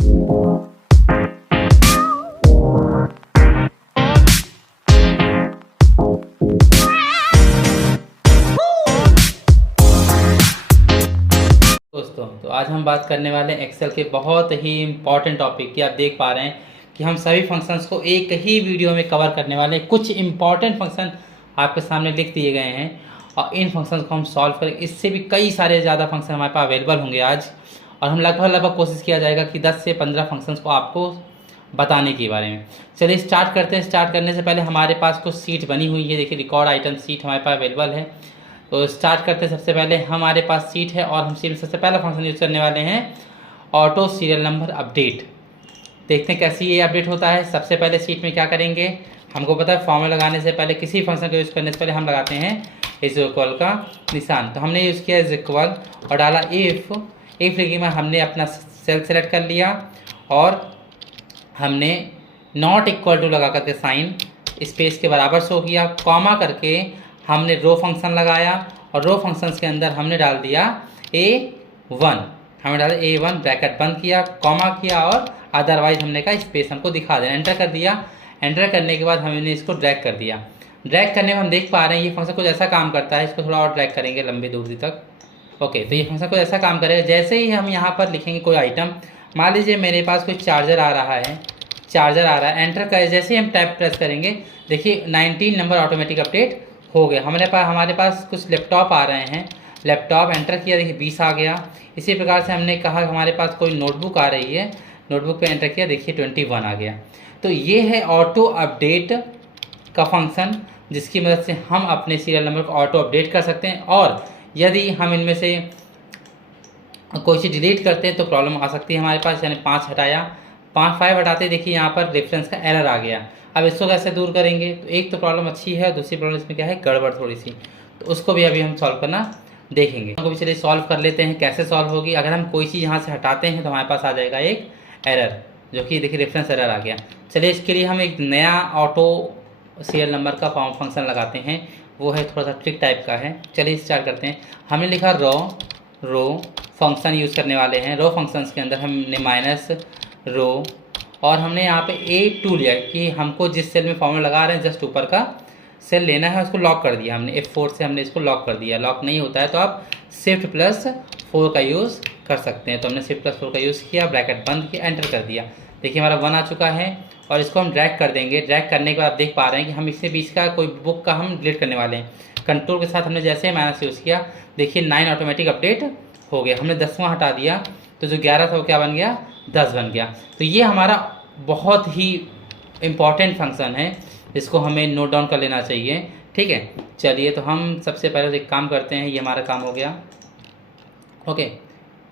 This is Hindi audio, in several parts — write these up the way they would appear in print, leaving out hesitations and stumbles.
दोस्तों, तो आज हम बात करने वाले हैं एक्सेल के बहुत ही इम्पॉर्टेंट टॉपिक की। आप देख पा रहे हैं कि हम सभी फंक्शंस को एक ही वीडियो में कवर करने वाले हैं। कुछ इम्पॉर्टेंट फंक्शन आपके सामने लिख दिए गए हैं और इन फंक्शंस को हम सॉल्व करेंगे। इससे भी कई सारे ज़्यादा फंक्शन हमारे पास अवेलेबल होंगे आज, और हम लगभग कोशिश किया जाएगा कि 10 से 15 फंक्शंस को आपको बताने के बारे में। चलिए स्टार्ट करते हैं। स्टार्ट करने से पहले हमारे पास कुछ सीट बनी हुई है। देखिए, रिकॉर्ड आइटम सीट हमारे पास अवेलेबल है। तो स्टार्ट करते हैं। सबसे पहले हमारे पास सीट है और हम सीट में सबसे पहला फंक्शन यूज़ करने वाले हैं ऑटो सीरियल नंबर अपडेट। देखते हैं कैसे ये अपडेट होता है। सबसे पहले सीट में क्या करेंगे, हमको पता है फॉर्मूला लगाने से पहले, किसी फंक्शन को यूज़ करने से पहले हम लगाते हैं इज इक्वल का निशान। तो हमने यूज़ किया इज इक्वल और डाला इफ़ लिखने में हमने अपना सेल सेलेक्ट कर लिया और हमने नॉट इक्वल टू लगा करके साइन स्पेस के बराबर शो किया, कॉमा करके हमने रो फंक्शन लगाया और रो फंक्शंस के अंदर हमने डाल दिया A1। हमने डाला A1, ब्रैकेट बंद किया, कॉमा किया और अदरवाइज हमने कहा स्पेस हमको दिखा देना। एंटर कर दिया। एंटर करने के बाद हमने इसको ड्रैग कर दिया। ड्रैग करने में हम देख पा रहे हैं ये फंक्शन कुछ ऐसा काम करता है। इसको थोड़ा और ड्रैग करेंगे लंबी दूरी तक। ओके, तो ये फंक्शन कुछ ऐसा काम करेगा। जैसे ही हम यहाँ पर लिखेंगे कोई आइटम, मान लीजिए मेरे पास कोई चार्जर आ रहा है, एंटर कर जैसे ही हम टैप प्रेस करेंगे, देखिए 19 नंबर ऑटोमेटिक अपडेट हो गया। हमारे पास कुछ लैपटॉप आ रहे हैं, लैपटॉप एंटर किया, देखिए 20 आ गया। इसी प्रकार से हमने कहा हमारे पास कोई नोटबुक आ रही है, नोटबुक पे एंटर किया, देखिए 21 आ गया। तो ये है ऑटो अपडेट का फंक्शन, जिसकी मदद से हम अपने सीरियल नंबर को ऑटो अपडेट कर सकते हैं। और यदि हम इनमें से कोई चीज़ डिलीट करते हैं तो प्रॉब्लम आ सकती है हमारे पास। यानी 5 हटाया, 5 हटाते देखिए यहाँ पर रेफरेंस का एरर आ गया। अब इसको कैसे दूर करेंगे, तो एक तो प्रॉब्लम अच्छी है, दूसरी प्रॉब्लम इसमें क्या है, गड़बड़ थोड़ी सी, तो उसको भी अभी हम सॉल्व करना देखेंगे। तो भी चलिए सॉल्व कर लेते हैं। कैसे सॉल्व होगी, अगर हम कोई चीज़ यहाँ से हटाते हैं तो हमारे पास आ जाएगा एक एरर, जो कि देखिए रेफरेंस एरर आ गया। चलिए इसके लिए हम एक नया ऑटो सीरियल नंबर का फंक्शन लगाते हैं, वो है थोड़ा सा ट्रिक टाइप का है। चलिए स्टार्ट करते हैं। हमने लिखा रो फंक्शन यूज़ करने वाले हैं। रो फंक्शंस के अंदर हमने माइनस रो और हमने यहाँ पे A2 लिया कि हमको जिस सेल में फॉर्मूला लगा रहे हैं जस्ट ऊपर का सेल लेना है, उसको लॉक कर दिया हमने। F4 से हमने इसको लॉक कर दिया। लॉक नहीं होता है तो आप Shift+4 का यूज़ कर सकते हैं। तो हमने Shift+4 का यूज़ किया, ब्रैकेट बंद किया, एंटर कर दिया। देखिए हमारा 1 आ चुका है और इसको हम ड्रैग कर देंगे। ड्रैग करने के बाद आप देख पा रहे हैं कि हम इससे बीच का कोई बुक का हम डिलीट करने वाले हैं। कंट्रोल के साथ हमने जैसे ही माइनस यूज़ किया, देखिए 9 ऑटोमेटिक अपडेट हो गया। हमने 10वां हटा दिया तो जो 11 था वो क्या बन गया, 10 बन गया। तो ये हमारा बहुत ही इम्पॉर्टेंट फंक्शन है, इसको हमें नोट डाउन कर लेना चाहिए। ठीक है, चलिए तो हम सबसे पहले एक काम करते हैं। ये हमारा काम हो गया। ओके,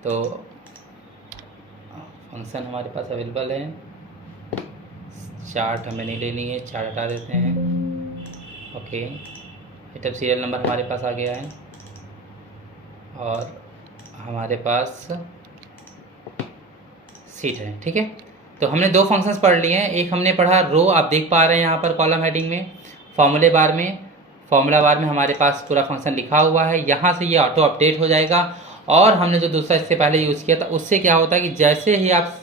तो फंक्शन हमारे पास अवेलेबल है। चार्ट हमें नहीं लेनी है, चार्ट हटा देते हैं। ओके, आइटम सीरियल नंबर हमारे पास आ गया है और हमारे पास सीट है। ठीक है, तो हमने 2 फंक्शंस पढ़ लिए हैं। एक हमने पढ़ा रो, आप देख पा रहे हैं यहाँ पर कॉलम हेडिंग में, फॉर्मूला बार में हमारे पास पूरा फंक्शन लिखा हुआ है। यहाँ से ये ऑटो अपडेट हो जाएगा। और हमने जो दूसरा इससे पहले यूज़ किया था, उससे क्या होता है कि जैसे ही आप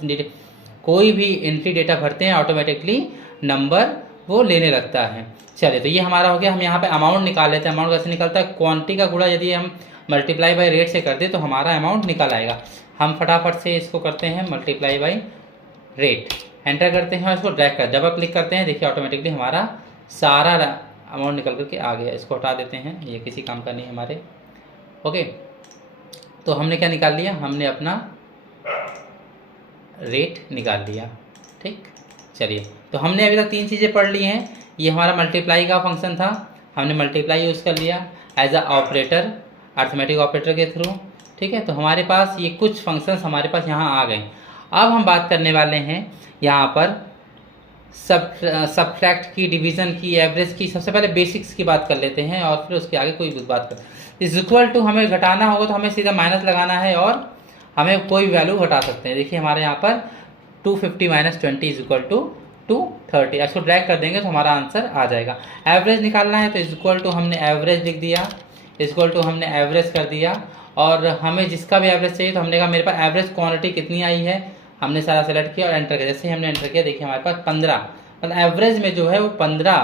कोई भी एंट्री डेटा भरते हैं, ऑटोमेटिकली नंबर वो लेने लगता है। चलिए, तो ये हमारा हो गया। हम यहाँ पे अमाउंट निकाल लेते हैं। अमाउंट कैसे निकलता है, क्वांटिटी का गुणा यदि हम मल्टीप्लाई बाय रेट से कर दें तो हमारा अमाउंट निकल आएगा। हम फटाफट से इसको करते हैं मल्टीप्लाई बाय रेट, एंटर करते हैं और इसको ड्रैग कर डबल क्लिक करते हैं। देखिए ऑटोमेटिकली हमारा सारा अमाउंट निकल करके आ गया। इसको हटा देते हैं, ये किसी काम का नहीं है हमारे। ओके, तो हमने क्या निकाल लिया, हमने अपना रेट निकाल लिया। ठीक, चलिए तो हमने अभी तक 3 चीज़ें पढ़ ली हैं। ये हमारा मल्टीप्लाई का फंक्शन था, हमने मल्टीप्लाई यूज़ कर लिया as a operator, arithmetic operator के थ्रू। ठीक है, तो हमारे पास ये कुछ फंक्शंस हमारे पास यहाँ आ गए। अब हम बात करने वाले हैं यहाँ पर सबट्रैक्ट की, डिवीज़न की, एवरेज की। सबसे पहले बेसिक्स की बात कर लेते हैं और फिर उसके आगे कोई भी बात करते हैं। इज इक्वल टू हमें घटाना होगा तो हमें सीधा माइनस लगाना है और हमें कोई वैल्यू घटा सकते हैं। देखिए हमारे यहाँ पर 250 - 20 इज इक्वल टू 230। इसको ड्रैग कर देंगे तो हमारा आंसर आ जाएगा। एवरेज निकालना है तो इज इक्वल टू हमने एवरेज लिख दिया, इज इक्वल टू हमने एवरेज कर दिया। और हमें जिसका भी एवरेज चाहिए तो हमने कहा मेरे पास एवरेज क्वांटिटी कितनी आई है, हमने सारा सेलेक्ट किया और एंटर किया। जैसे ही हमने एंटर किया देखिए हमारे पास 15 मतलब एवरेज में जो है वो 15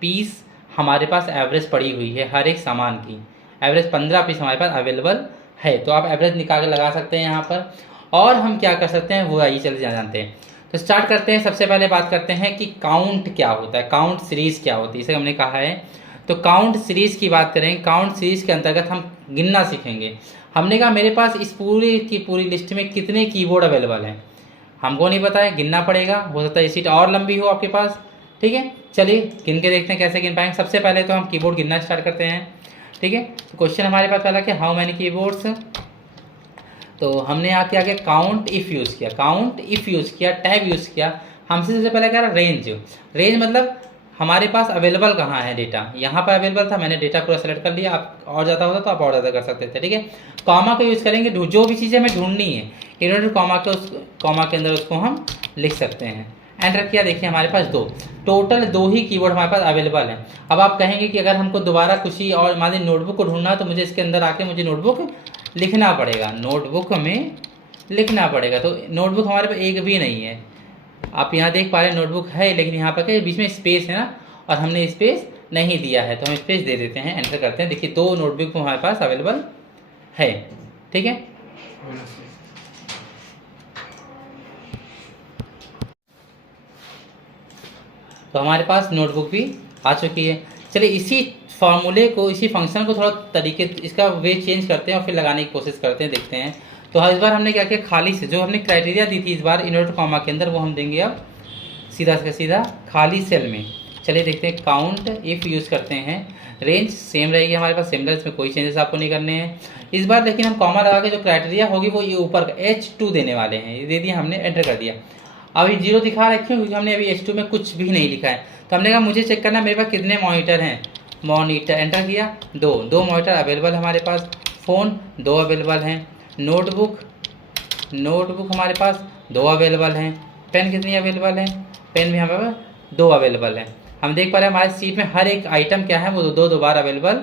पीस हमारे पास एवरेज पड़ी हुई है हर एक सामान की। एवरेज 15 पीस हमारे पास अवेलेबल है। तो आप एवरेज निकाल के लगा सकते हैं यहाँ पर। और हम क्या कर सकते हैं वो आइए चले जानते हैं। तो स्टार्ट करते हैं। सबसे पहले बात करते हैं कि काउंट क्या होता है, काउंट सीरीज़ क्या होती है, इसे हमने कहा है। तो काउंट सीरीज़ की बात करें, काउंट सीरीज़ के अंतर्गत हम गिनना सीखेंगे। हमने कहा मेरे पास इस पूरी की पूरी लिस्ट में कितने कीबोर्ड अवेलेबल हैं, हमको नहीं पता है, गिनना पड़ेगा। हो सकता है सीट और लंबी हो आपके पास, ठीक है। चलिए गिन के देखते हैं कैसे गिन पाएंगे। सबसे पहले तो हम कीबोर्ड गिनना स्टार्ट करते हैं, ठीक है। तो क्वेश्चन हमारे पास पहला कि हाउ मैनी कीबोर्ड्स। तो हमने यहाँ क्या किया, काउंट इफ़ यूज़ किया, काउंट इफ़ यूज़ किया, टैब यूज़ किया। हमसे सबसे पहले क्या रहा, रेंज। रेंज मतलब हमारे पास अवेलेबल कहाँ है डेटा, यहाँ पर अवेलेबल था, मैंने डेटा पूरा सेलेक्ट कर लिया। आप और ज़्यादा होता तो आप और ज़्यादा कर सकते थे, ठीक है। कॉमा का यूज़ करेंगे, जो भी चीज़ें हमें ढूंढनी है इन्वर्टेड कॉमा के कॉमा के अंदर उसको हम लिख सकते हैं। एंटर किया, देखिए हमारे पास टोटल 2 ही कीवर्ड हमारे पास अवेलेबल है। अब आप कहेंगे कि अगर हमको दोबारा कुछ ही और मान लीजिए नोटबुक को ढूंढना है तो मुझे इसके अंदर आके मुझे नोटबुक लिखना पड़ेगा, नोटबुक हमें लिखना पड़ेगा। तो नोटबुक हमारे पास एक भी नहीं है। आप यहाँ देख पा रहे हैं नोटबुक है, लेकिन यहाँ पर क्या बीच में स्पेस है ना, और हमने स्पेस नहीं दिया है, तो हम स्पेस दे देते हैं, एंटर करते हैं। देखिए 2 नोटबुक हमारे पास अवेलेबल है, ठीक है। तो हमारे पास नोटबुक भी आ चुकी है। चलिए इसी फॉर्मूले को, इसी फंक्शन को थोड़ा तरीके इसका वे चेंज करते हैं और फिर लगाने की कोशिश करते हैं, देखते हैं। तो इस बार हमने क्या किया, खाली से जो हमने क्राइटेरिया दी थी इस बार इन्वर्टेड कॉमा के अंदर, वो हम देंगे अब सीधा से सीधा खाली सेल में। चलिए देखते हैं, काउंट इफ़ यूज़ करते हैं। रेंज सेम रहेगी हमारे पास, सिमिलर, इसमें कोई चेंजेस आपको नहीं करने हैं इस बार। लेकिन हम कॉमा लगा के जो क्राइटेरिया होगी वो ये ऊपर H2 देने वाले हैं, ये दे दिया हमने, एंटर कर दिया। अभी 0 दिखा रखे क्योंकि हमने अभी H2 में कुछ भी नहीं लिखा है। तो हमने कहा मुझे चेक करना मेरे पास कितने मॉनिटर हैं, मॉनिटर, एंटर किया। 2 मॉनिटर अवेलेबल हमारे पास। फ़ोन 2 अवेलेबल हैं। नोटबुक हमारे पास 2 अवेलेबल हैं। पेन कितनी अवेलेबल है, पेन भी हमारे पास 2 अवेलेबल है। हम देख पा रहे हैं हमारे सीट में हर एक आइटम क्या है, वो 2 बार अवेलेबल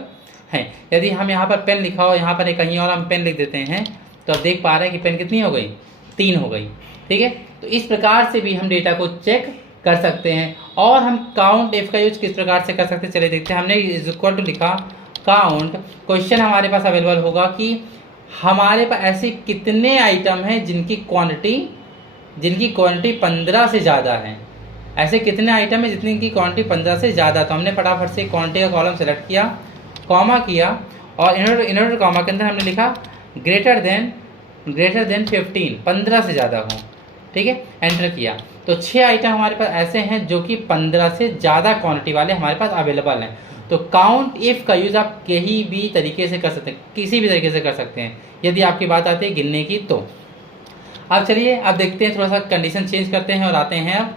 हैं। यदि हम यहाँ पर पेन लिखा हो, यहाँ पर कहीं और हम पेन लिख देते हैं, तो अब देख पा रहे हैं कि पेन कितनी हो गई, 3 हो गई, ठीक है। तो इस प्रकार से भी हम डेटा को चेक कर सकते हैं। और हम काउंट इफ का यूज किस प्रकार से कर सकते हैं, चलिए देखते हैं। हमने इज इक्वल टू लिखा काउंट, क्वेश्चन हमारे पास अवेलेबल होगा कि हमारे पास ऐसे कितने आइटम हैं जिनकी क्वांटिटी 15 से ज़्यादा है। ऐसे कितने आइटम है जितने की क्वांटिटी 15 से ज़्यादा। तो हमने फटाफट से क्वांटिटी का कॉलम सेलेक्ट किया, कॉमा किया, और इन्वर्टेड कॉमा के अंदर हमने लिखा ग्रेटर देन 15, 15 से ज़्यादा हो, ठीक है, एंटर किया। तो 6 आइटम हमारे पास ऐसे हैं जो कि 15 से ज़्यादा क्वांटिटी वाले हमारे पास अवेलेबल हैं। तो काउंट इफ़ का यूज़ आप कहीं भी तरीके से कर सकते हैं, किसी भी तरीके से कर सकते हैं, यदि आपकी बात आती है गिनने की। तो अब चलिए अब देखते हैं, थोड़ा सा कंडीशन चेंज करते हैं और आते हैं अब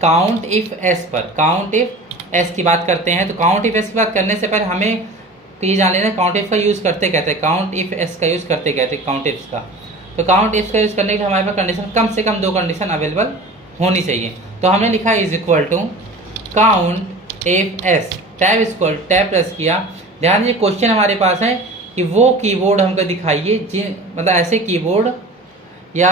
काउंट इफ़ एस पर। काउंट इफ़ एस की बात करते हैं। तो काउंट इफ़ एस की बात करने से पहले हमें ये जान लेना काउंट इफ़ का यूज़ करते कहते हैं, काउंट इफ़ एस का यूज़ करते कहते हैं काउंट इफ़ का। तो काउंट इफ़ का यूज़ करने के लिए हमारे पास कंडीशन कम से कम 2 कंडीशन अवेलेबल होनी चाहिए। तो हमने लिखा is equal to count if s, tab equal tab press किया। ध्यान दीजिए क्वेश्चन हमारे पास है कि वो कीबोर्ड हमको दिखाइए जिन मतलब ऐसे कीबोर्ड या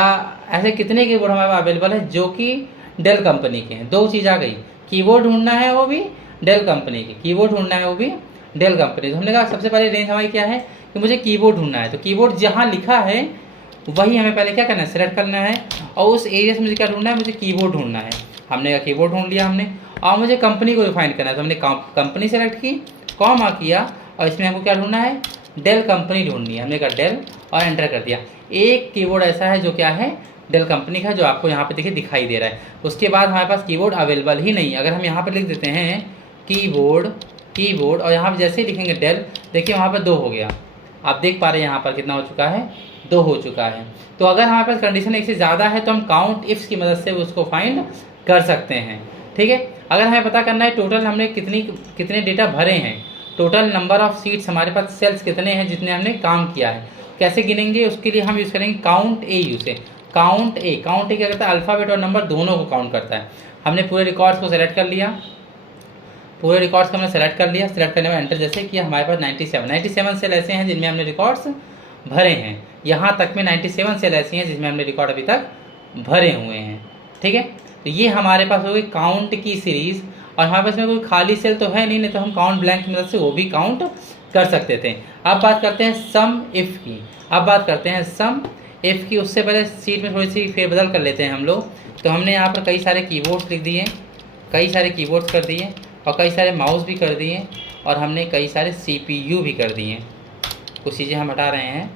ऐसे कितने कीबोर्ड हमारे पास अवेलेबल है जो कि डेल कंपनी के हैं। 2 चीज़ आ गई, कीबोर्ड ढूंढना है वो भी डेल कंपनी की, कीबोर्ड ढूंढना है वो भी डेल कंपनी। तो हमने कहा सबसे पहले रेंज हमारी क्या है कि मुझे कीबोर्ड ढूंढना है। तो कीबोर्ड जहाँ लिखा है वही हमें पहले क्या करना है, सेलेक्ट करना है, और उस एरिया से मुझे क्या ढूंढना है, मुझे कीबोर्ड ढूंढना है। हमने कहा कीबोर्ड ढूंढ लिया हमने, और मुझे कंपनी को डिफाइन करना है। तो हमने कंपनी सेलेक्ट की, कॉमा किया, और इसमें हमको क्या ढूंढना है, डेल कंपनी ढूंढनी है। हमने कहा डेल और एंटर कर दिया। एक कीबोर्ड ऐसा है जो क्या है, डेल कंपनी का, जो आपको यहाँ पे देखिए दिखाई दे रहा है। उसके बाद हमारे पास कीबोर्ड अवेलेबल ही नहीं। अगर हम यहाँ पर लिख देते हैं कीबोर्ड और यहाँ पर जैसे ही लिखेंगे डेल, देखिए वहाँ पर 2 हो गया। आप देख पा रहे हैं यहाँ पर कितना हो चुका है, 2 हो चुका है। तो अगर हमारे पास कंडीशन 1 से ज़्यादा है तो हम काउंट इफ्स की मदद से उसको फाइंड कर सकते हैं, ठीक है। अगर हमें पता करना है टोटल हमने कितने डेटा भरे हैं, टोटल नंबर ऑफ सीट्स हमारे पास सेल्स कितने हैं जितने हमने काम किया है, कैसे गिनेंगे, उसके लिए हम यूज़ करेंगे काउंट ए यूज़। काउंट ए क्या करता है, अल्फ़ाबेट और नंबर दोनों को काउंट करता है। हमने पूरे रिकॉर्ड्स को सेलेक्ट कर लिया, पूरे रिकॉर्ड्स को हमने सेलेक्ट कर लिया। सेलेक्ट करने में एंटर जैसे किया, हमारे पास 97 सेल ऐसे हैं जिनमें हमने रिकॉर्ड्स भरे हैं। यहाँ तक में 97 सेल ऐसी हैं जिसमें हमने रिकॉर्ड अभी तक भरे हुए हैं। ठीक है, तो ये हमारे पास हो गई काउंट की सीरीज़। और हमारे पास में कोई खाली सेल तो है नहीं तो हम काउंट ब्लैंक की मदद से वो भी काउंट कर सकते थे। अब बात करते हैं सम इफ़ की। अब बात करते हैं सम इफ़ की। उससे पहले सीट में थोड़ी सी फेरबदल कर लेते हैं हम लोग। तो हमने यहाँ पर कई सारे कीबोर्ड्स लिख दिए, कई सारे कीबोर्ड्स कर दिए, और कई सारे माउस भी कर दिए, और हमने कई सारे CPU भी कर दिए। कुछ चीज़ें हम हटा रहे हैं।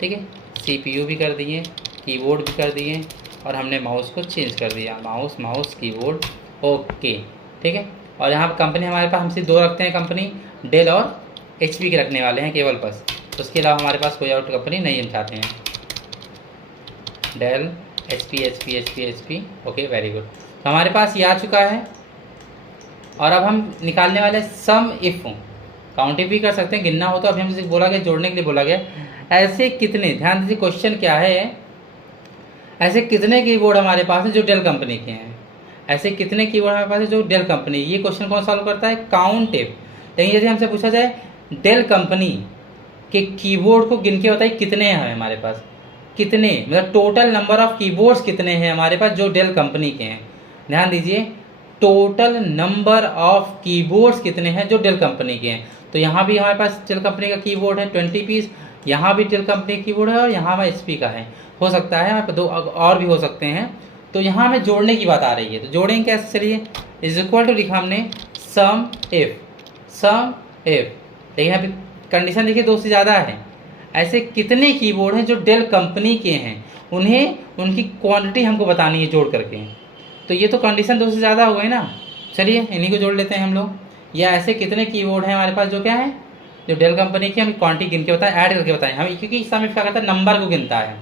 ठीक है, CPU भी कर दिए, कीबोर्ड भी कर दिए, और हमने माउस को चेंज कर दिया, माउस कीबोर्ड। ओके, ठीक है। और यहाँ पर कंपनी हमारे पास हम सिर्फ 2 रखते हैं कंपनी, डेल और HP के रखने वाले हैं केवल बस। तो उसके अलावा हमारे पास कोई और कंपनी नहीं हम चाहते हैं। Dell HP। Okay, very good. तो हमारे पास ये आ चुका है। और अब हम निकालने वाले सम इफ़। काउंट इफ भी कर सकते हैं, गिनना हो तो अभी हमसे बोला गया, जोड़ने के लिए बोला गया। ऐसे कितने, ध्यान दीजिए क्वेश्चन क्या है, ऐसे कितने कीबोर्ड हमारे पास हैं जो डेल कंपनी के हैं। ऐसे कितने कीबोर्ड हमारे पास है जो डेल कंपनी। ये क्वेश्चन कौन सॉल्व करता है, काउंट इफ। लेकिन यदि हमसे पूछा जाए डेल कंपनी के कीबोर्ड को गिन के बताइए कितने हैं हमारे पास, कितने मतलब टोटल नंबर ऑफ कीबोर्ड्स कितने हैं हमारे पास जो डेल कंपनी के हैं। ध्यान दीजिए, टोटल नंबर ऑफ कीबोर्ड्स कितने हैं जो डेल कंपनी के हैं। तो यहाँ भी हमारे पास डेल कंपनी का कीबोर्ड है 20 पीस, यहाँ भी डेल कंपनी का कीबोर्ड है, और यहाँ हमारे HP का है। हो सकता है हमारे 2 और भी हो सकते हैं। तो यहाँ हमें जोड़ने की बात आ रही है, तो जोड़ेंगे कैसे, चलिए इज इक्वल टू लिखा हमने सम इफ। लेकिन अभी कंडीशन देखिए 2 से ज़्यादा है। ऐसे कितने कीबोर्ड हैं जो डेल कंपनी के हैं, उन्हें उनकी क्वांटिटी हमको बतानी है जोड़ करके। तो ये तो कंडीशन 2 से ज़्यादा हो गई ना। चलिए इन्हीं को जोड़ लेते हैं हम लोग। या ऐसे कितने कीबोर्ड हैं हमारे पास जो क्या है, जो डेल कंपनी की, हम क्वांटिटी गिन के बताएं, ऐड करके बताएं हम, क्योंकि सम इफ क्या करता है, नंबर को गिनता है।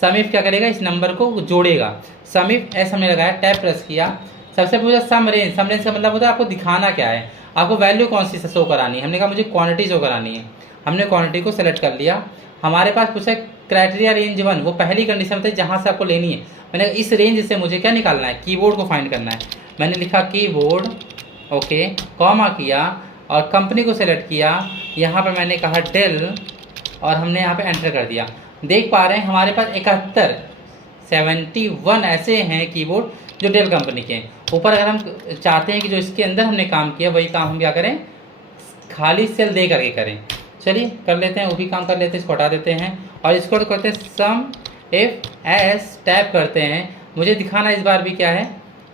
सम इफ क्या करेगा, इस नंबर को जोड़ेगा। सम इफ एस हमने लगाया, टैब प्रेस किया, सबसे पूछा सम रेंज। सम रेंज का मतलब होता है आपको दिखाना क्या है, आपको वैल्यू कौन सी शो करानी है। हमने कहा मुझे क्वांटिटी शो करानी है, हमने क्वांटिटी को सेलेक्ट कर लिया। हमारे पास पूछा क्राइटेरिया रेंज 1, वो पहली कंडीशन बताई जहाँ से आपको लेनी है। मैंने इस रेंज से मुझे क्या निकालना है, कीबोर्ड को फाइंड करना है। मैंने लिखा कीबोर्ड, ओके, कॉमा किया और कंपनी को सेलेक्ट किया। यहाँ पर मैंने कहा डेल, और हमने यहाँ पे एंटर कर दिया। देख पा रहे हैं हमारे पास 71 ऐसे हैं कीबोर्ड जो डेल कंपनी के हैं। ऊपर अगर हम चाहते हैं कि जो इसके अंदर हमने काम किया वही काम हम क्या करें, खाली सेल दे करके करें। चलिए कर लेते हैं, वो भी काम कर लेते हैं। इसको हटा देते हैं और इसको तो करते हैं सम इफ एस, टैप करते हैं। मुझे दिखाना इस बार भी क्या है,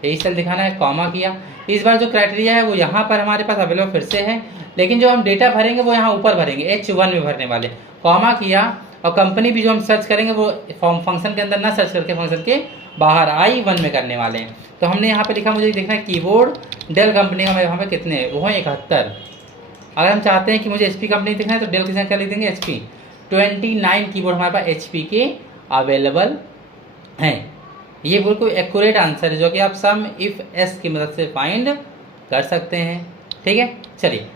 यही सेल दिखाना है, कॉमा किया। इस बार जो क्राइटेरिया है वो यहाँ पर हमारे पास अवेलेबल फिर से है, लेकिन जो हम डेटा भरेंगे वो यहाँ ऊपर भरेंगे, H1 में भरने वाले। कॉमा किया और कंपनी भी जो हम सर्च करेंगे वो फंक्शन के अंदर ना सर्च करके फंक्शन के बाहर I1 में करने वाले हैं। तो हमने यहाँ पे लिखा, मुझे देखना है कीबोर्ड डेल कंपनी का यहाँ पे कितने हैं, वो है 71। अगर हम चाहते हैं कि मुझे HP कंपनी दिखना है तो डेल की संख्या लिख देंगे HP। 29 कीबोर्ड हमारे पास HP के अवेलेबल हैं। ये बिल्कुल एक्यूरेट आंसर है जो कि आप सम इफ एस की मदद से फाइंड कर सकते हैं। ठीक है, चलिए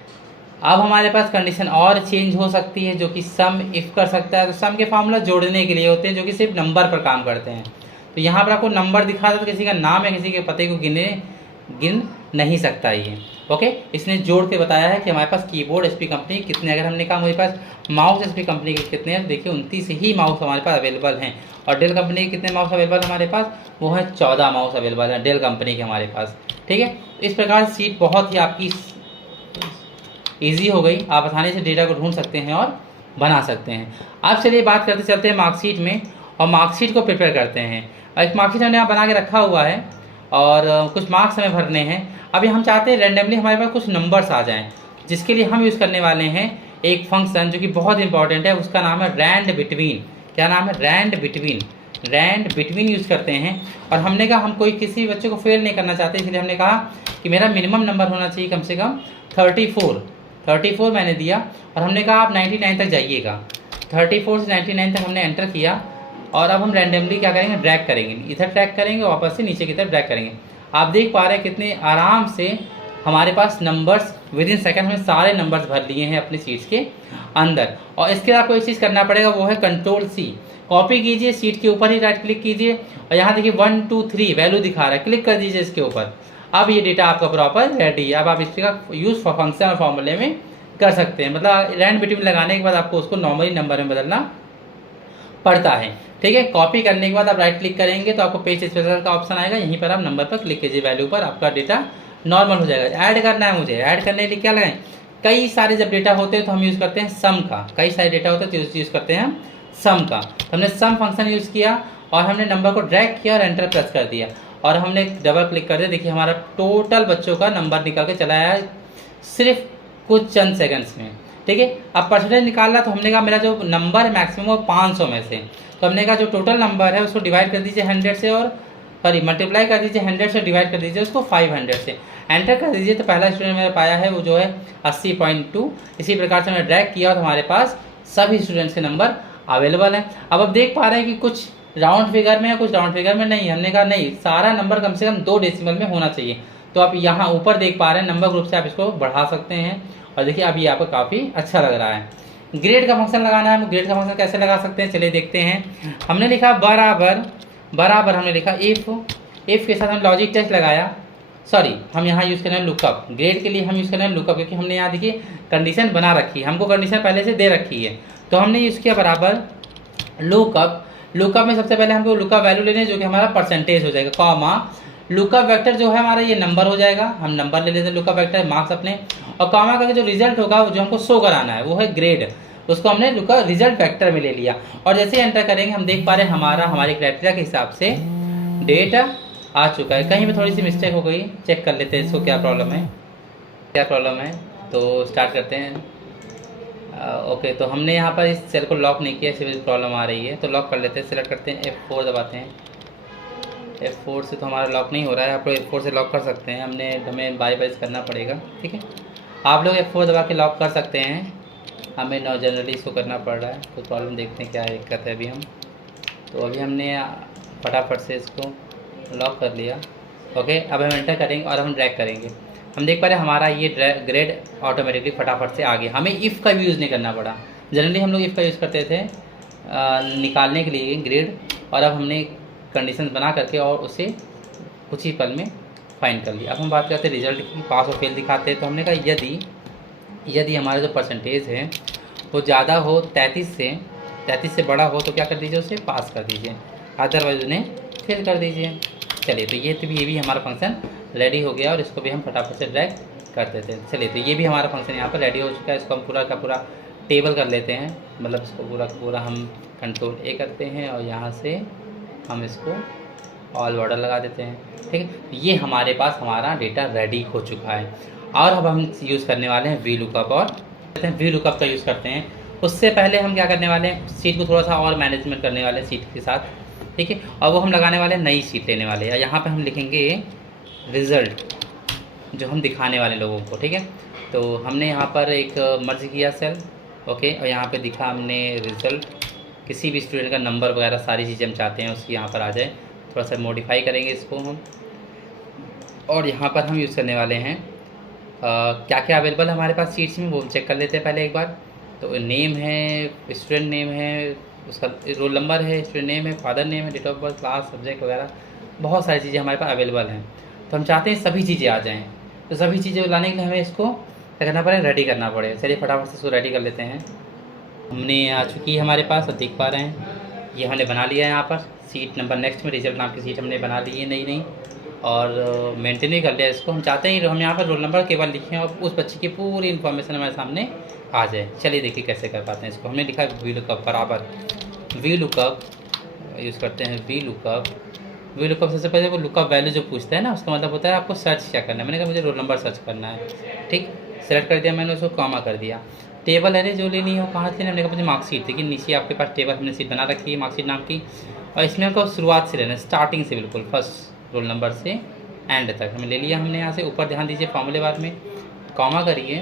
अब हमारे पास कंडीशन और चेंज हो सकती है जो कि सम इफ कर सकता है। तो सम के फार्मूला जोड़ने के लिए होते हैं जो कि सिर्फ नंबर पर काम करते हैं। तो यहाँ पर आपको नंबर दिखा दो तो किसी का नाम या किसी के पते को गिन नहीं सकता ये। ओके, इसने जोड़ के बताया है कि हमारे पास कीबोर्ड HP कंपनी कितने। अगर हमने कहा मेरे पास माउस HP कंपनी के कितने हैं, देखिए 29 ही माउस हमारे पास अवेलेबल हैं। और डेल कंपनी के कितने माउस अवेलेबल हमारे पास, वो है 14 माउस अवेलेबल है डेल कंपनी के हमारे पास। ठीक है, इस प्रकार सीट बहुत ही आपकी ईजी हो गई, आप आसानी से डेटा को ढूंढ सकते हैं और बना सकते हैं। अब चलिए बात करते चलते हैं मार्कशीट में, और मार्कशीट को प्रिपेयर करते हैं। एक मार्कशीट हमने यहाँ बना के रखा हुआ है और कुछ मार्क्स हमें भरने हैं। अभी हम चाहते हैं रैंडमली हमारे पास कुछ नंबर्स आ जाएं, जिसके लिए हम यूज़ करने वाले हैं एक फंक्शन जो कि बहुत इंपॉर्टेंट है, उसका नाम है रैंड बिटवीन। क्या नाम है, रैंड बिटवीन यूज़ करते हैं। और हमने कहा हम कोई किसी बच्चे को फेल नहीं करना चाहते, इसलिए हमने कहा कि मेरा मिनिमम नंबर होना चाहिए कम से कम 34 मैंने दिया। और हमने कहा आप 99 तक जाइएगा। 34 से 99 तक हमने एंटर किया। और अब हम रैंडमली क्या करेंगे, ड्रैग करेंगे, इधर ड्रैग करेंगे, वापस से नीचे की तरफ ड्रैग करेंगे। आप देख पा रहे हैं कितने आराम से हमारे पास नंबर्स विद इन सेकेंड में सारे नंबर्स भर लिए हैं अपनी सीट्स के अंदर। और इसके लिए आपको एक चीज़ करना पड़ेगा, वो है Ctrl+C। कॉपी कीजिए, सीट के ऊपर ही राइट क्लिक कीजिए और यहाँ देखिए 1 2 3 वैल्यू दिखा रहा है, क्लिक कर दीजिए इसके ऊपर। अब ये डेटा आपका प्रॉपर रेडी है। अब आप इसका यूज़ फंक्शन और फॉर्मूले में कर सकते हैं। मतलब रैंड बिटवीन लगाने के बाद आपको उसको नॉर्मली नंबर में बदलना पढ़ता है। ठीक है, कॉपी करने के बाद आप राइट क्लिक करेंगे तो आपको पेज स्पेशल का ऑप्शन आएगा, यहीं पर आप नंबर पर क्लिक कीजिए, वैल्यू पर आपका डेटा नॉर्मल हो जाएगा। ऐड करना है मुझे, ऐड करने के लिए क्या लगाएं, कई सारे जब डेटा होते हैं तो हम यूज़ करते हैं सम का, कई सारे डेटा होते हैं तो यूज़ करते हैं सम का। तो हमने सम फंक्शन यूज़ किया और हमने नंबर को ड्रैग किया और एंटर प्रेस कर दिया और हमने डबल क्लिक कर दिया। देखिए हमारा टोटल बच्चों का नंबर निकल के चला आया सिर्फ कुछ चंद सेकंड्स में। ठीक है, अब परसेंटेज निकालना तो हमने कहा मेरा जो नंबर है मैक्सिमम वो 500 में से, तो हमने कहा जो टोटल नंबर है उसको डिवाइड कर दीजिए 100 से और सॉरी मल्टीप्लाई कर दीजिए 100 से, डिवाइड कर दीजिए उसको 500 से, एंटर कर दीजिए। तो पहला स्टूडेंट मेरा पाया है वो जो है 80.2। इसी प्रकार से हमने ड्रैग किया और हमारे पास सभी स्टूडेंट्स के नंबर अवेलेबल हैं। अब आप देख पा रहे हैं कि कुछ राउंड फिगर में है, कुछ राउंड फिगर में नहीं। हमने कहा नहीं, सारा नंबर कम से कम 2 डेसिमल में होना चाहिए। तो आप यहाँ ऊपर देख पा रहे हैं नंबर ग्रुप से आप इसको बढ़ा सकते हैं और देखिए अब ये आपको काफ़ी अच्छा लग रहा है। ग्रेड का फंक्शन लगाना है, हम ग्रेड का फंक्शन कैसे लगा सकते हैं चलिए देखते हैं। हमने लिखा बराबर, बराबर हमने लिखा इफ़ के साथ हम लॉजिक टेस्ट लगाया, सॉरी हम यहाँ यूज़ कर रहे हैं लुकअप। ग्रेड के लिए हम यूज़ कर रहे हैं लुकअप क्योंकि हमने यहाँ देखिए कंडीशन बना रखी है, हमको कंडीशन पहले से दे रखी है। तो हमने यूज़ किया बराबर लुकअप। लुकअप में सबसे पहले हमको लुकअप वैल्यू लेने जो कि हमारा परसेंटेज हो जाएगा, कॉमा लुकअप वेक्टर जो है हमारा ये नंबर हो जाएगा, हम नंबर ले लेते हैं लुकअप वेक्टर मार्क्स अपने, और कॉमा का जो रिजल्ट होगा जो हमको शो कराना है वो है ग्रेड, उसको हमने लुकअप रिजल्ट वेक्टर में ले लिया। और जैसे एंटर करेंगे हम देख पा रहे हैं हमारे क्राइटेरिया के हिसाब से डेटा आ चुका है। कहीं में थोड़ी सी मिस्टेक हो गई, चेक कर लेते हैं इसको क्या प्रॉब्लम है। तो स्टार्ट करते हैं। ओके, तो हमने यहाँ पर इस सेल को लॉक नहीं किया, इसलिए प्रॉब्लम आ रही है। तो लॉक कर लेते हैं, सिलेक्ट करते हैं, F4 दबाते हैं। F4 से तो हमारा लॉक नहीं हो रहा है, आप लोग F4 से लॉक कर सकते हैं, हमें बाई बाइज करना पड़ेगा। ठीक है, आप लोग F4 दबा के लॉक कर सकते हैं, हमें नॉन जनरली इसको करना पड़ रहा है। तो प्रॉब्लम देखते हैं क्या दिक्कत है अभी हम। तो अभी हमने फटाफट से इसको लॉक कर लिया। ओके, अब हम एंटर करेंगे और हम ड्रैग करेंगे। हम देख पा रहे हैं हमारा ये ग्रेड ऑटोमेटिकली फटाफट से आ गया, हमें इफ़ का भी यूज़ नहीं करना पड़ा। जनरली हम लोग इफ़ का यूज़ करते थे निकालने के लिए ग्रेड, और अब हमने कंडीशन बना करके और उसे कुछ ही पल में फाइंड कर लिया। अब हम बात करते हैं रिजल्ट की, पास और फेल दिखाते हैं। तो हमने कहा यदि हमारा जो परसेंटेज है वो ज़्यादा हो 33 से बड़ा हो तो क्या कर दीजिए, उसे पास कर दीजिए, अदरवाइज उन्हें फेल कर दीजिए। चलिए, तो ये भी हमारा फंक्शन रेडी हो गया और इसको भी हम फटाफट से ड्रैग कर देते हैं। चलिए, तो ये भी हमारा फंक्शन यहाँ पर रेडी हो चुका है। इसको हम पूरा का पूरा टेबल कर लेते हैं, मतलब इसको पूरा का पूरा हम कंट्रोल A करते हैं और यहाँ से हम इसको ऑल बॉर्डर लगा देते हैं। ठीक है, ये हमारे पास हमारा डेटा रेडी हो चुका है। और अब हम यूज़ करने वाले हैं वी लुकअप, और वी लुकअप का यूज़ करते हैं। उससे पहले हम क्या करने वाले हैं, सीट को थोड़ा सा और मैनेजमेंट करने वाले हैं सीट के साथ। ठीक है, और वो हम लगाने वाले हैं नई सीट लेने वाले हैं। यहाँ पर हम लिखेंगे रिज़ल्ट जो हम दिखाने वाले लोगों को। ठीक है, तो हमने यहाँ पर एक मर्ज किया सेल, ओके, और यहाँ पे दिखा हमने रिज़ल्ट, किसी भी स्टूडेंट का नंबर वगैरह सारी चीज़ें हम चाहते हैं उसकी यहाँ पर आ जाए। थोड़ा सा मॉडिफाई करेंगे इसको हम, और यहाँ पर हम यूज़ करने वाले हैं क्या क्या अवेलेबल है हमारे पास सीट्स में वो हम चेक कर लेते हैं पहले एक बार। तो नेम है, स्टूडेंट नेम है, उसका रोल नंबर है, स्टूडेंट नेम है, फादर नेम है, date of birth, class, subject वगैरह, बहुत सारी चीज़ें हमारे पास अवेलेबल हैं। तो हम चाहते हैं सभी चीज़ें आ जाएँ, तो सभी चीज़ें लाने के लिए हमें इसको क्या करना पड़ेगा, रेडी करना पड़ेगा। चलिए फटाफट से इसको रेडी कर लेते हैं। हमने आ चुकी है हमारे पास, अब देख पा रहे हैं ये हमने बना लिया है। यहाँ पर सीट नंबर नेक्स्ट में रिजल्ट नाम की सीट हमने बना ली है नई और मेंटेन भी कर लिया इसको। हम चाहते हैं हम यहाँ पर रोल नंबर केवल लिखें और उस बच्चे की पूरी इन्फॉर्मेशन हमारे सामने आ जाए। चलिए देखिए कैसे कर पाते हैं इसको। हमने लिखा है वी लुकअप बराबर वी लुकअप यूज़ करते हैं वी लुकअप सबसे पहले वो लुकअप वैल्यू जो पूछता है ना, उसका मतलब होता है आपको सर्च क्या करना है। मैंने कहा मुझे रोल नंबर सर्च करना है, ठीक, सेलेक्ट कर दिया मैंने, उसको कॉमा कर दिया। टेबल है जो लेनी हो कहाँ से लेना, हमने कहा मुझे मार्कशीट, देखिए नीचे आपके पास टेबल हमने सीट बना रखी है मार्कशीट नाम की, और इसमें हमको शुरुआत से लेना है, स्टार्टिंग से बिल्कुल फर्स्ट रोल नंबर से एंड तक हमें ले लिया हमने। यहाँ से ऊपर ध्यान दीजिए फॉर्मूले बार में कॉमा करिए,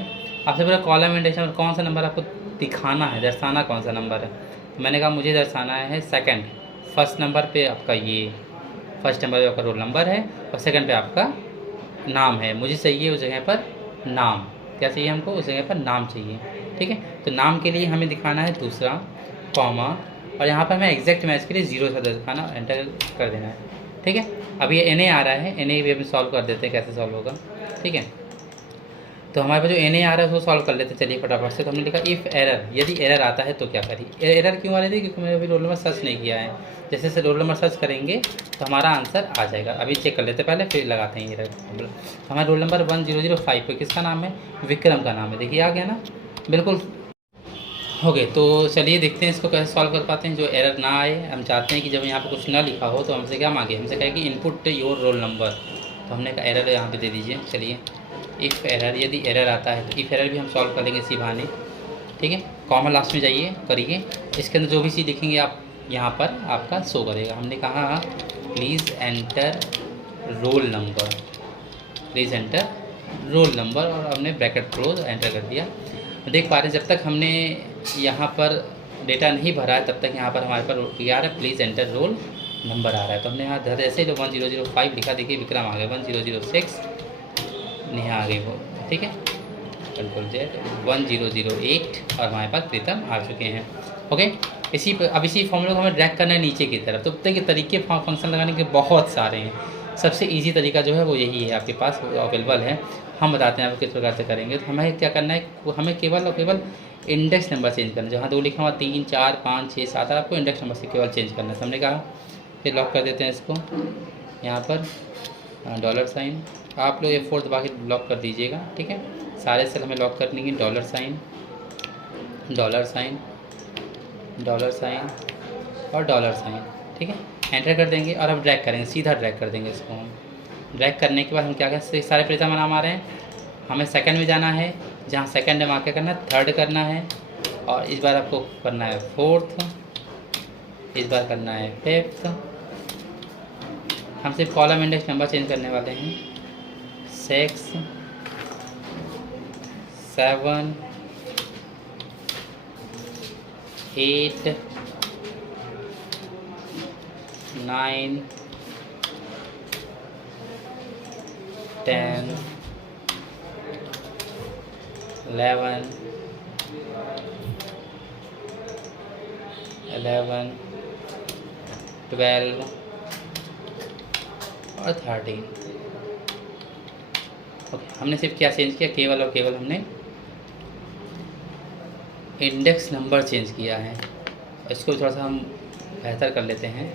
आपसे पूरा कॉलम इंडेक्शन कौन सा नंबर आपको दिखाना है, दर्शाना कौन सा नंबर है। तो मैंने कहा मुझे दर्शाना है सेकंड, फर्स्ट नंबर पे आपका ये फर्स्ट नंबर पे आपका रोल नंबर है और सेकंड पे आपका नाम है। मुझे चाहिए उस जगह पर नाम, क्या चाहिए हमको, उस जगह पर नाम चाहिए, ठीक है। तो नाम के लिए हमें दिखाना है दूसरा कॉमा, और यहाँ पर हमें एग्जैक्ट मैच के लिए 0 से दिखाना, एंटर कर देना है, ठीक है। अब ये NA आ रहा है, NA भी हम सॉल्व कर देते हैं, कैसे सॉल्व होगा, ठीक है। तो हमारे पास जो एन ए आ रहा है उसको सॉल्व कर लेते हैं। चलिए फटाफट से। तो हमने लिखा इफ़ एरर, यदि एरर आता है तो क्या करिए। एरर क्यों आ रही थी? क्योंकि मैंने अभी रोल नंबर सर्च नहीं किया है। जैसे जैसे रोल नंबर सर्च करेंगे तो हमारा आंसर आ जाएगा। अभी चेक कर लेते हैं पहले, फिर लगाते हैं एरर। हमारा रोल नंबर 1005 पे किसका नाम है? विक्रम का नाम है। देखिए आ गया ना, बिल्कुल हो गए। तो चलिए देखते हैं इसको कैसे सॉल्व कर पाते हैं जो एरर ना आए। हम चाहते हैं कि जब यहाँ पे कुछ ना लिखा हो तो हमसे क्या मांगे? हमसे कहे कि इनपुट योर रोल नंबर। तो हमने कहा एरर यहाँ पे दे दीजिए। चलिए इफ़ एरर, यदि एरर आता है तो इफ़ एरर भी हम सॉल्व कर लेंगे इसी बहाने। ठीक है, कॉमन लास्ट में जाइए, करिए। इसके अंदर जो भी चीज़ लिखेंगे आप यहाँ पर आपका शो करेगा। हमने कहा please enter roll number, please enter roll number, और हमने ब्रैकेट क्लोज एंटर कर दिया। देख पा रहे हैं जब तक हमने यहाँ पर डेटा नहीं भरा है तब तक यहाँ पर हमारे पर क्या आ रहा है? प्लीज़ एंटर रोल नंबर आ रहा है। तो हमने यहाँ जैसे ही 1005 लिखा, देखिए विक्रम आ गया। 1006 नेहा आ गई वो। ठीक है, कंट्रोल जेड 1008 और हमारे पास प्रीतम आ चुके हैं। ओके, अब इसी फॉर्मूले को हमें ड्रैग करना है नीचे की तरफ। तो देखिए तरीके फंक्शन लगाने के बहुत सारे हैं। सबसे इजी तरीका जो है वो यही है, आपके पास अवेलेबल है। हम बताते हैं आपको किस प्रकार से करेंगे। तो हमें क्या करना है? हमें केवल और केवल इंडेक्स नंबर चेंज करना है। जहाँ 2 लिखा हुआ 3, 4, 5, 6, 7 आपको इंडेक्स नंबर से केवल चेंज करना है। तो हमने कहा फिर लॉक कर देते हैं इसको यहाँ पर $। आप लोग F4 दबा के लॉक कर दीजिएगा। ठीक है, सारे सेल हमें लॉक करने की $, $, और $। ठीक है, एंटर कर देंगे और अब ड्रैग करेंगे, सीधा ड्रैग कर देंगे इसको। हम ड्रैग करने के बाद हम क्या करें? सारे प्रीतम नाम आ रहे हैं। हमें सेकंड में जाना है, जहाँ सेकंड है वहाँ क्या करना है? थर्ड करना है। और इस बार आपको करना है फोर्थ, इस बार करना है फिफ्थ। हम सिर्फ कॉलम इंडेक्स नंबर चेंज करने वाले हैं। 6, 7, 8, 9, 10, 11, 12 और 13। ओके, हमने सिर्फ क्या चेंज किया? केवल और केवल हमने इंडेक्स नंबर चेंज किया है। इसको थोड़ा सा हम बेहतर कर लेते हैं।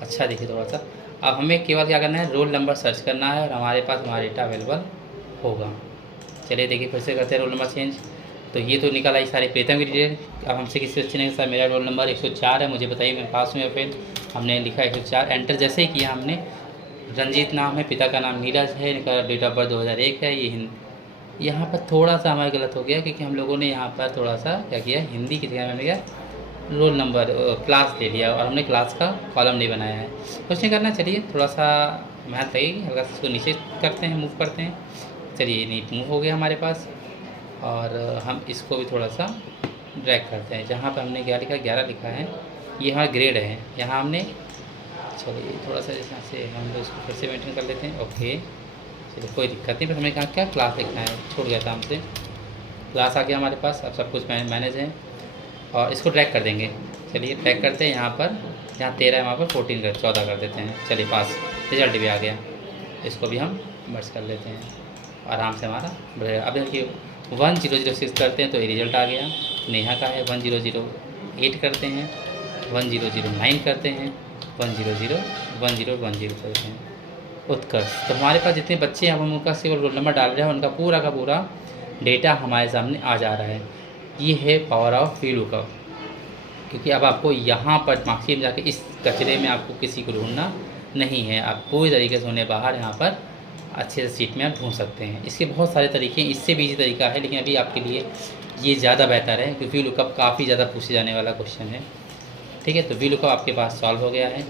अच्छा देखिए थोड़ा सा। अब हमें केवल क्या करना है? रोल नंबर सर्च करना है और हमारे पास हमारा डेटा अवेलेबल होगा। चलिए देखिए फिर से करते हैं रोल नंबर चेंज। तो ये तो निकल आई सारी प्रीतम की डिटेल। अब हमसे किसी बच्चे ने कहा मेरा रोल नंबर 104 है, मुझे बताइए मैं पास हूँ या फेल। हमने लिखा 104, एंटर जैसे ही किया हमने। रंजीत नाम है, पिता का नाम नीरज है, इनका डेट ऑफ बर्थ 2001 है। ये यहाँ पर थोड़ा सा हमारा गलत हो गया क्योंकि हम लोगों ने यहाँ पर थोड़ा सा क्या किया? हिंदी की जगह में क्या रोल नंबर क्लास ले लिया और हमने क्लास का कॉलम नहीं बनाया है। कुछ नहीं करना, चलिए थोड़ा सा मेहनत लगेगी, हल्का सा इसको नीचे करते हैं, मूव करते हैं। चलिए नीट मूव हो गया हमारे पास। और हम इसको भी थोड़ा सा ड्रैग करते हैं। जहाँ पर हमने क्या लिखा? 11 लिखा है। ये हमारा ग्रेड है। यहाँ हमने, चलिए थोड़ा सा जैसे से हम लोग इसको फिर से मेंटेन कर लेते हैं। ओके, चलिए कोई दिक्कत नहीं। बस हमें कहा क्या क्लास लिखना है, छूट गया था हमसे। क्लास आ गया हमारे पास, अब सब कुछ मैनेज है। और इसको ड्रैग कर देंगे। चलिए ड्रैग करते हैं यहाँ पर, जहाँ 13 है वहाँ पर 14 कर देते हैं। चलिए पास, रिजल्ट भी आ गया। इसको भी हम मर्ज कर लेते हैं, आराम से हमारा बढ़ेगा। अब देखिए 1006 करते हैं तो ये रिजल्ट आ गया। नेहा का है 1008 करते हैं, 1009 करते हैं, 101010 करते हैं। उत्कर्ष, तो हमारे पास जितने बच्चे हैं हम उनका सिर्फ रोल नंबर डाल रहे हैं, उनका पूरा का पूरा डेटा हमारे सामने आ जा रहा है। ये है पावर ऑफ VLOOKUP। क्योंकि अब आपको यहाँ पर मार्कशीट में जाके इस कचरे में आपको किसी को ढूंढना नहीं है। आप पूरी तरीके से उन्हें बाहर यहाँ पर अच्छे से सीट में आप ढूंढ सकते हैं। इसके बहुत सारे तरीके हैं, इससे भी इजी तरीका है, लेकिन अभी आपके लिए ये ज़्यादा बेहतर है क्योंकि VLOOKUP काफ़ी ज़्यादा पूछे जाने वाला क्वेश्चन है। ठीक है, तो VLOOKUP आपके पास सॉल्व हो गया है।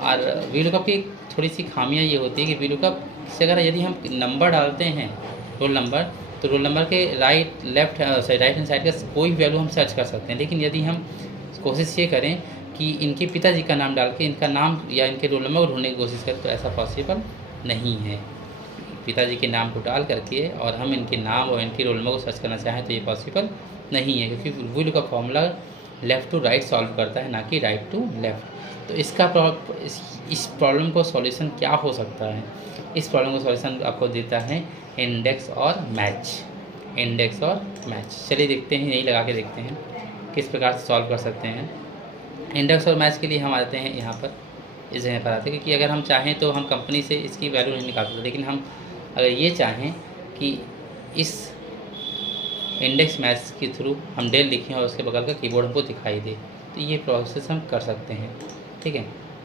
और VLOOKUP की थोड़ी सी खामियां ये होती है कि VLOOKUP से अगर यदि हम नंबर डालते हैं रोल नंबर, तो रोल नंबर के राइट हैंड साइड का कोई वैल्यू हम सर्च कर सकते हैं। लेकिन यदि हम कोशिश ये करें कि इनके पिताजी का नाम डाल के इनका नाम या इनके रोल नंबर को ढूंढने की कोशिश करें तो ऐसा पॉसिबल नहीं है। पिताजी के नाम को डाल करके और हम इनके नाम और इनके रोल नंबर को सर्च करना चाहें तो ये पॉसिबल नहीं है, क्योंकि VLOOKUP formula left to right solve करता है, ना कि राइट टू लेफ़्ट। तो इस प्रॉब्लम को सॉल्यूशन क्या हो सकता है? इस प्रॉब्लम को सॉल्यूशन आपको देता है इंडेक्स और मैच। इंडेक्स और मैच। चलिए देखते हैं, यही लगा के देखते हैं किस प्रकार से सॉल्व कर सकते हैं। इंडेक्स और मैच के लिए हम आते हैं यहाँ पर, इस जगह पर आते हैं, क्योंकि अगर हम चाहें तो हम कंपनी से इसकी वैल्यू नहीं निकाल सकते, लेकिन हम अगर ये चाहें कि इस इंडेक्स मैच के थ्रू हम डेल लिखें और उसके बगल का कीबोर्ड हमको दिखाई दे, तो ये प्रोसेस हम कर सकते हैं। ठीक है,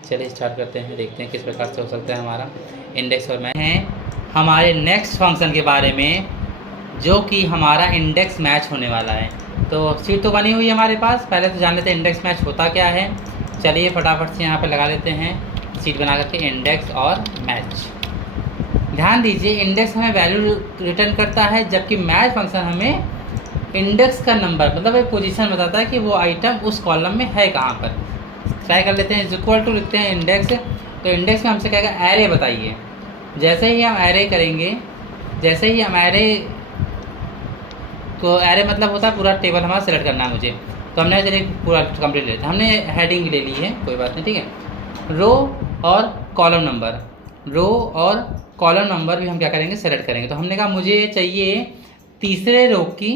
चलिए स्टार्ट करते हैं, देखते हैं किस प्रकार से हो सकता है हमारा इंडेक्स और मैच। हैं हमारे नेक्स्ट फंक्शन के बारे में, जो कि हमारा इंडेक्स मैच होने वाला है। तो सीट तो बनी हुई है हमारे पास, पहले तो जान लेते हैं इंडेक्स मैच होता क्या है। चलिए फटाफट से यहाँ पर लगा लेते हैं सीट बना करके इंडेक्स और मैच। ध्यान दीजिए, इंडेक्स हमें वैल्यू रिटर्न करता है, जबकि मैच फंक्शन हमें इंडेक्स का नंबर मतलब एक पोजीशन बताता है कि वो आइटम उस कॉलम में है कहाँ पर। ट्राई कर लेते हैं, इक्वल टू लिखते हैं इंडेक्स, तो इंडेक्स में हमसे कहेगा एरे बताइए। जैसे ही हम एरे करेंगे, जैसे ही हम एरे, तो एरे मतलब होता है पूरा टेबल हमारा सेलेक्ट करना है मुझे, तो हमने चलिए पूरा कंप्लीट ले लेते हैं। हमने हेडिंग ले ली है, कोई बात नहीं, ठीक है। रो और कॉलम नंबर, रो और कॉलम नंबर भी हम क्या करेंगे, सेलेक्ट करेंगे। तो हमने कहा मुझे चाहिए तीसरे रो की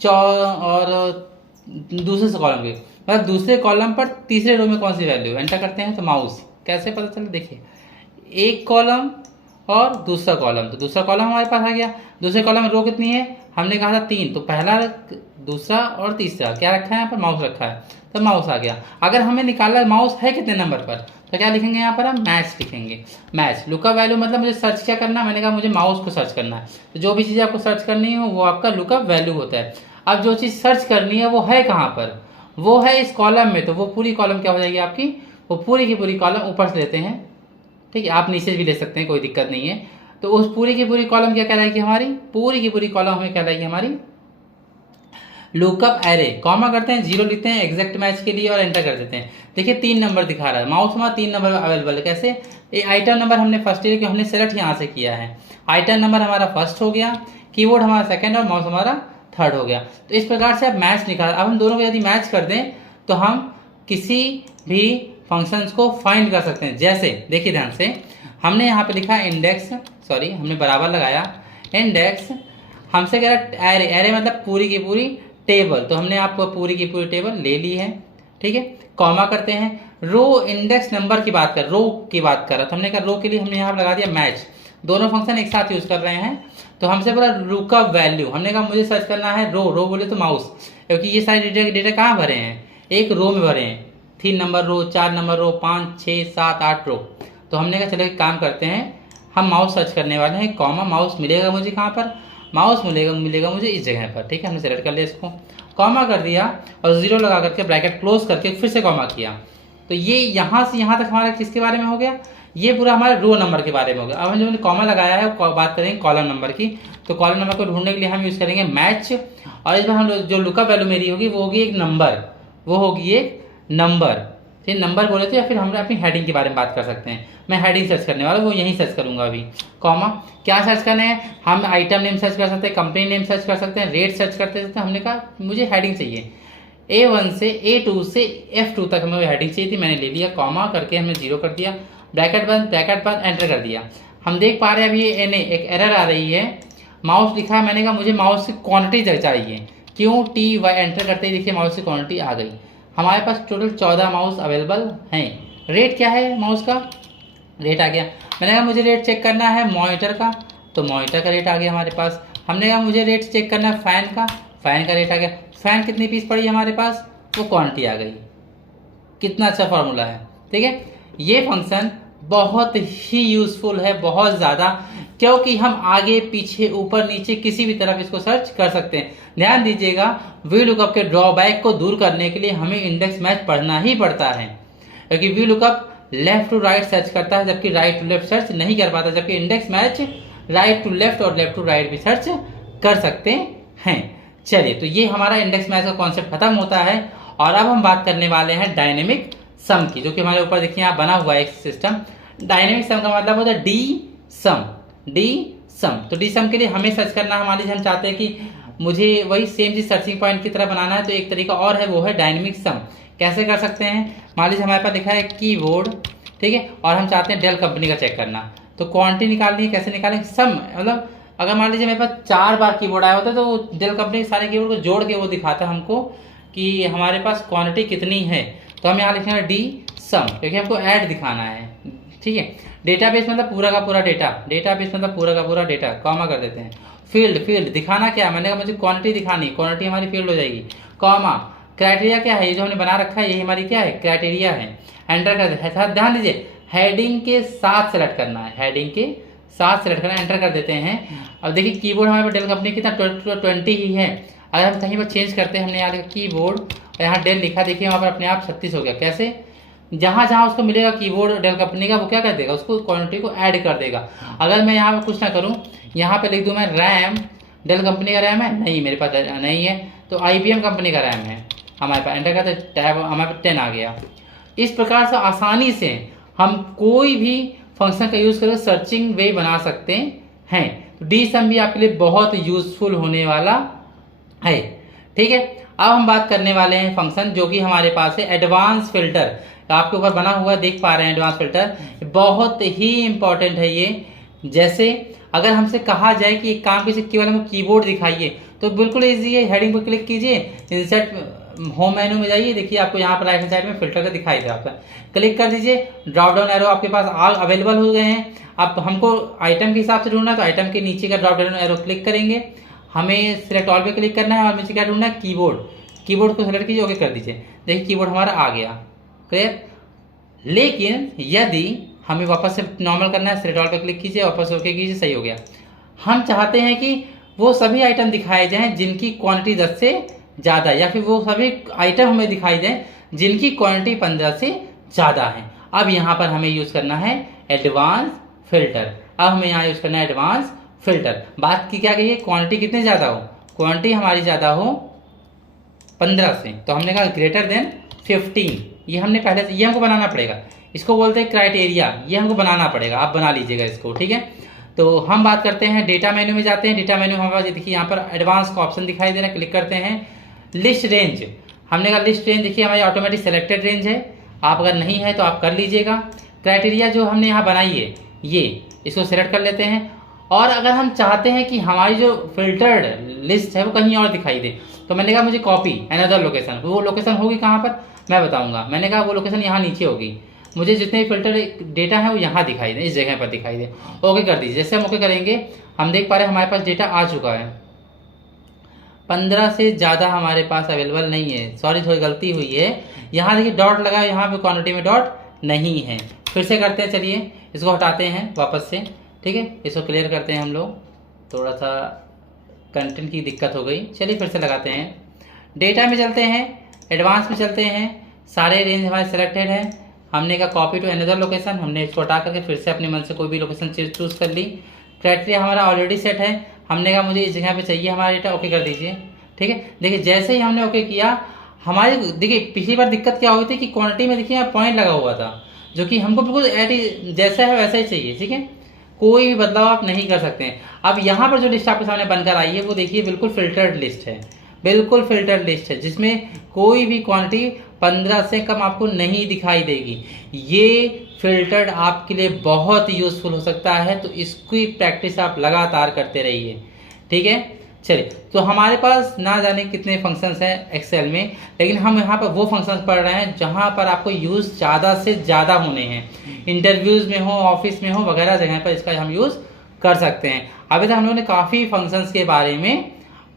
और दूसरे कॉलम की, मतलब दूसरे कॉलम पर तीसरे रो में कौन सी वैल्यू। एंटर करते हैं तो माउस कैसे पता चले, देखिए एक कॉलम और दूसरा कॉलम, तो दूसरा कॉलम हमारे पास आ गया। दूसरे कॉलम में रो कितनी है, हमने कहा था 3, तो पहला, दूसरा और तीसरा क्या रखा है यहाँ पर, माउस रखा है, तो माउस आ गया। अगर हमें निकालना माउस है कितने नंबर पर, तो क्या लिखेंगे यहाँ पर, हम मैच लिखेंगे। मैच लुकअप वैल्यू मतलब मुझे सर्च क्या करना है, मैंने कहा मुझे माउस को सर्च करना है, तो जो भी चीज़ आपको सर्च करनी हो वो आपका लुकअप वैल्यू होता है। अब जो चीज़ सर्च करनी है वो है कहाँ पर, वो है इस कॉलम में, तो वो पूरी कॉलम क्या हो जाएगी आपकी, वो पूरी की पूरी कॉलम ऊपर से लेते हैं। ठीक है, आप नीचे भी ले सकते हैं, कोई दिक्कत नहीं है। तो उस पूरी की पूरी कॉलम क्या कहलाएगी हमारी, पूरी की पूरी कॉलम हमें कहलाएगी हमारी लुकअप एरे। कॉमा करते हैं, 0 लिखते हैं एग्जैक्ट मैच के लिए और एंटर कर देते हैं। देखिए 3 नंबर दिखा रहा है, माउस हमारा 3 नंबर अवेलेबल है। कैसे, ये आइटम नंबर हमने फर्स्ट ईयर हमने सेलेक्ट यहाँ से किया है, आइटम नंबर हमारा फर्स्ट हो गया, कीबोर्ड हमारा सेकंड और माउस हमारा थर्ड हो गया। तो इस प्रकार से आप मैच निकाल, अब हम दोनों को यदि मैच कर दें तो हम किसी भी फंक्शंस को फाइंड कर सकते हैं। जैसे देखिए ध्यान से, हमने यहाँ पे लिखा इंडेक्स, सॉरी हमने बराबर लगाया इंडेक्स, हमसे कह रहा है एरे, एरे मतलब पूरी की पूरी टेबल, तो हमने आपको पूरी की पूरी टेबल ले ली है। ठीक है, कॉमा करते हैं, रो इंडेक्स नंबर की बात कर, रो की बात कर रहा, तो हमने कहा रो के लिए हमने यहाँ लगा दिया मैच। दोनों फंक्शन एक साथ यूज कर रहे हैं, तो हमसे बोला लुकअप वैल्यू, हमने कहा मुझे सर्च करना है रो, रो बोले तो माउस, क्योंकि ये सारे डेटा कहाँ भरे हैं, एक रो में भरे हैं, 3 नंबर रो, 4 नंबर रो, 5, 6, 7, 8 रो। तो हमने कहा चलो एक काम करते हैं, हम माउस सर्च करने वाले हैं, कॉमा माउस मिलेगा मुझे कहाँ पर, माउस मिलेगा मुझे इस जगह पर। ठीक है, हमने सेलेक्ट कर लिया इसको, कॉमा कर दिया और 0 लगा करके ब्रैकेट क्लोज करके फिर से कॉमा किया। तो ये यहाँ से यहाँ तक हमारा किसके बारे में हो गया, ये पूरा हमारे रो नंबर के बारे में हो गया। अब हम जो कॉमा लगाया है बात करेंगे कॉलम नंबर की, तो कॉलम नंबर को ढूंढने के लिए हम यूज करेंगे मैच, और इस बार हम जो लुकअप वैल्यू मेरी होगी वो होगी एक नंबर, वो होगी एक नंबर। फिर नंबर बोले थे, या फिर हम अपनी हेडिंग के बारे में बात कर सकते हैं। मैं हेडिंग सर्च करने वाला, वो यहीं सर्च करूंगा अभी। कॉमा क्या सर्च करना है, हम आइटम नेम सर्च कर सकते हैं, कंपनी नेम सर्च कर सकते हैं, रेट सर्च करते हैं। हमने कहा मुझे हेडिंग चाहिए, A1 से A2 से F2 तक हमें हेडिंग चाहिए थी, मैंने ले लिया, कॉमा करके हमने 0 कर दिया, ब्रैकेट बंद एंटर कर दिया। हम देख पा रहे हैं अभी ये एक एरर आ रही है, माउस लिखा है, मैंने कहा मुझे माउस की क्वांटिटी चाहिए, क्यों TY एंटर करते ही देखिए माउस की क्वांटिटी आ गई। हमारे पास टोटल 14 माउस अवेलेबल हैं। रेट क्या है माउस का, रेट आ गया। मैंने कहा मुझे रेट चेक करना है मॉनिटर का, तो मॉनिटर का रेट आ गया हमारे पास। हमने कहा मुझे रेट चेक करना है फैन का, फैन का रेट आ गया। फैन कितनी पीस पड़ी हमारे पास, वो क्वांटिटी आ गई। कितना अच्छा फॉर्मूला है। ठीक है, ये फंक्शन बहुत ही यूजफुल है, बहुत ज़्यादा, क्योंकि हम आगे पीछे ऊपर नीचे किसी भी तरफ इसको सर्च कर सकते हैं। ध्यान दीजिएगा, वी लुकअप के ड्रॉबैक को दूर करने के लिए हमें इंडेक्स मैच पढ़ना ही पड़ता है, क्योंकि V lookup left to right search करता है, जबकि राइट टू लेफ्ट सर्च नहीं कर पाता, जबकि index match right to left और लेफ्ट टू राइट भी सर्च कर सकते हैं। चलिए, तो ये हमारा इंडेक्स मैच का कॉन्सेप्ट खत्म होता है, और अब हम बात करने वाले हैं डायनेमिक सम की, जो कि हमारे ऊपर देखिए यहाँ बना हुआ है एक सिस्टम। डायनेमिक सम का मतलब होता है डी सम। तो डी सम के लिए हमें सर्च करना है, मान लीजिए हम चाहते हैं कि मुझे वही सेम चीज सर्चिंग पॉइंट की तरह बनाना है, तो एक तरीका और है, वो है डायनेमिक सम। कैसे कर सकते हैं, मान लीजिए हमारे पास लिखा है कीबोर्ड, ठीक है, और हम चाहते हैं डेल कंपनी का चेक करना, तो क्वांटिटी निकालनी है। कैसे निकालेंगे, सम मतलब अगर मान लीजिए मेरे पास 4 बार कीबोर्ड आया होता तो वो डेल कंपनी के सारे कीबोर्ड को जोड़ के वो दिखाता हमको कि हमारे पास क्वांटिटी कितनी है। तो हम यहाँ लिखेंगे डी सम, क्योंकि हमको ऐड दिखाना है, ठीक है। डेटाबेस मतलब पूरा का पूरा डेटा, डेटाबेस मतलब पूरा का पूरा डेटा, कॉमा कर देते हैं। फील्ड, फील्ड दिखाना क्या है, मैंने कहा मुझे क्वांटिटी दिखानी, क्वांटिटी हमारी फील्ड हो जाएगी, कॉमा। क्राइटेरिया क्या है, ये जो हमने बना रखा है यही हमारी क्या है, क्राइटेरिया है। एंटर कर देते हैं, ध्यान दीजिए हेडिंग के साथ सेलेक्ट करना है, हेडिंग के साथ सेलेक्ट करना, एंटर कर देते हैं। अब देखिए कीबोर्ड हमारे पास डेल कंपनी कितना 20 ही है। अगर हम कहीं पर चेंज करते हैं, हमने यहाँ लिखा कीबोर्ड, यहाँ डेल लिखा, देखिए वहाँ पर अपने आप 36 हो गया। कैसे, जहाँ जहाँ उसको मिलेगा कीबोर्ड डेल कंपनी का, वो क्या कर देगा, उसको क्वांटिटी को ऐड कर देगा। अगर मैं यहाँ पर कुछ ना करूँ, यहाँ पे लिख दूँ मैं रैम, डेल कंपनी का रैम है नहीं, मेरे पास नहीं है, तो IBM कंपनी का रैम है हमारे पास, एंटर करते टैब, हमारे पास 10 आ गया। इस प्रकार से आसानी से हम कोई भी फंक्शन का यूज़ करके सर्चिंग वे बना सकते हैं। तो डी सम भी आपके लिए बहुत यूजफुल होने वाला है, ठीक है। अब हम बात करने वाले हैं फंक्शन जो कि हमारे पास है एडवांस फिल्टर, आपके ऊपर बना हुआ देख पा रहे हैं एडवांस फिल्टर, बहुत ही इंपॉर्टेंट है ये। जैसे अगर हमसे कहा जाए कि एक काम कीजिए, केवल हमको कीबोर्ड दिखाइए, तो बिल्कुल ईजी है, हेडिंग पर क्लिक कीजिए, इंसर्ट होम मेनू में जाइए, देखिए आपको यहाँ पर राइट हैंड साइड में फिल्टर का दिखाई दे, आपका क्लिक कर दीजिए, ड्रॉप डाउन एरो आपके पास अवेलेबल हो गए हैं। अब हमको आइटम के हिसाब से ढूंढना है, तो आइटम के नीचे का ड्रॉप डाउन एरो क्लिक करेंगे, हमें सिलेक्ट ऑल पे क्लिक करना है और नीचे क्या ढूंढना है, कीबोर्ड, कीबोर्ड को सेलेक्ट कीजिए, ओके कर दीजिए, देखिए कीबोर्ड हमारा आ गया, क्लियर। लेकिन यदि हमें वापस से नॉर्मल करना है, सिलेक्ट ऑल पे क्लिक कीजिए, वापस ओके कीजिए, सही हो गया। हम चाहते हैं कि वो सभी आइटम दिखाए जाएं जिनकी क्वांटिटी 10 से ज़्यादा, या फिर वो सभी आइटम हमें दिखाई दें जिनकी क्वांटिटी 15 से ज़्यादा है। अब यहाँ पर हमें यूज़ करना है एडवांस फिल्टर, अब हमें यहाँ यूज़ करना है एडवांस फिल्टर। बात की क्या कही, क्वांटिटी कितने ज़्यादा हो, क्वांटिटी हमारी ज़्यादा हो 15 से, तो हमने कहा ग्रेटर देन 15, ये हमने पहले से, ये हमको बनाना पड़ेगा, इसको बोलते हैं क्राइटेरिया, ये हमको बनाना पड़ेगा, आप बना लीजिएगा इसको, ठीक है। तो हम बात करते हैं डेटा मेन्यू में जाते हैं, डेटा मेन्यू हमारे पास देखिए यहाँ पर एडवांस का ऑप्शन दिखाई दे रहा है, क्लिक करते हैं। लिस्ट रेंज, हमने कहा लिस्ट रेंज देखिए हमारी ऑटोमेटिक सेलेक्टेड रेंज है, आप अगर नहीं है तो आप कर लीजिएगा। क्राइटेरिया जो हमने यहाँ बनाई है ये, इसको सेलेक्ट कर लेते हैं। और अगर हम चाहते हैं कि हमारी जो फिल्टर्ड लिस्ट है वो कहीं और दिखाई दे, तो मैंने कहा मुझे कॉपी अनदर लोकेशन, वो लोकेशन होगी कहाँ पर मैं बताऊंगा, मैंने कहा वो लोकेशन यहाँ नीचे होगी, मुझे जितने फिल्टर डेटा है वो यहाँ दिखाई दे, इस जगह पर दिखाई दे, ओके कर दीजिए। जैसे हम ओके करेंगे, हम देख पा रहे हैं हमारे पास डेटा आ चुका है, 15 से ज़्यादा हमारे पास अवेलेबल नहीं है, सॉरी थोड़ी गलती हुई है, यहाँ देखिए डॉट लगा, यहाँ पे क्वांटिटी में डॉट नहीं है। फिर से करते हैं, चलिए इसको हटाते हैं वापस से, ठीक है, इसको क्लियर करते हैं हम लोग, थोड़ा सा कंटेंट की दिक्कत हो गई, चलिए फिर से लगाते हैं। डेटा में चलते हैं, एडवांस में चलते हैं, सारे रेंज हमारे सेलेक्टेड है, हमने कहा कॉपी टू अनदर लोकेशन, हमने इसको हटा करके फिर से अपने मन से कोई भी लोकेशन चूज कर ली। क्राइटेरिया हमारा ऑलरेडी सेट है, हमने कहा मुझे इस जगह पे चाहिए हमारा डेटा, ओके कर दीजिए, ठीक है। देखिए जैसे ही हमने ओके किया, हमारी देखिए पिछली बार दिक्कत क्या हुई थी कि क्वांटिटी में देखिए यहाँ पॉइंट लगा हुआ था, जो कि हमको बिल्कुल जैसा है वैसा ही चाहिए, ठीक है, कोई भी बदलाव आप नहीं कर सकते हैं। अब यहाँ पर जो लिस्ट आपके सामने बनकर आई है वो देखिए बिल्कुल फिल्टर्ड लिस्ट है, बिल्कुल फिल्टर्ड लिस्ट है, जिसमें कोई भी क्वांटिटी 15 से कम आपको नहीं दिखाई देगी। ये फिल्टर्ड आपके लिए बहुत यूजफुल हो सकता है, तो इसकी प्रैक्टिस आप लगातार करते रहिए, ठीक है। चलिए, तो हमारे पास ना जाने कितने फंक्शंस हैं एक्सेल में, लेकिन हम यहाँ पर वो फंक्शंस पढ़ रहे हैं जहाँ पर आपको यूज़ ज़्यादा से ज़्यादा होने हैं, इंटरव्यूज़ में हो, ऑफिस में हो, वगैरह जगह पर इसका हम यूज़ कर सकते हैं। अभी तक हम लोगों ने काफ़ी फंक्शंस के बारे में